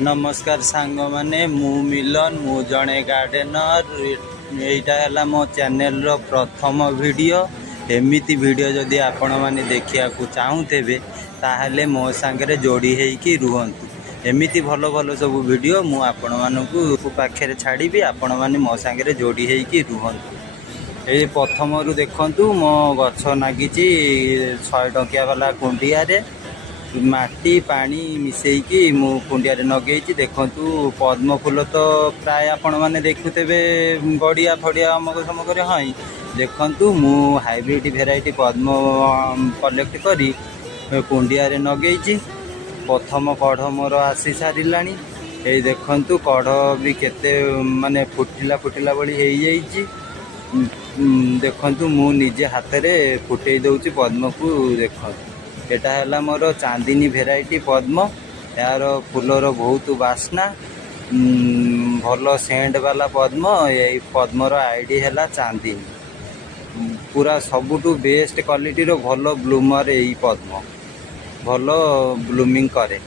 नमस्कार सांग माने मु मिलन मु जड़े गार्डेनर यहीटा है मो चैनल रो प्रथम वीडियो। एमिति वीडियो जदि आपण मैंने देखा चाहूथे ताहले मो सांगे जोड़ी होइकी रुहंतु। एमिति भल भल सब वीडियो मु आपण मानकु पाखे छाड़ी आपण मैंने मो सांगे जोड़ी होइकी रुहंतु। ये प्रथम रु देखंतु मो गछ नागी 100 टंकिया वाला कुंडिया रे माटी पानी मिसेकी मु कुंडिया नगे देखु पद्म फूल तो प्राय आपण मैंने देखुते गड़िया फड़िया अमक समक हाँ देखु मु हाइब्रिड भेराइटी पद्म कलेक्ट करी कुंडिया नगे प्रथम कढ़ मोर आसी सारा। ये देखु कढ़ भी केते माने फुटिला फुटिला बड़ी हो जाइए। देखु मु निजे हाथ में फुटे दौची पद्म को देखु एटा है मोर चांदिनी भेराइटी पद्म। यार फूलर बहुत बास्ना भल सेंट वाला पद्म। ये पद्मर आईडी है चांदिनी पूरा सबुठु बेस्ट क्वालिटी रो भल ब्लूमर। यही पद्म भल ब्लूमिंग करे।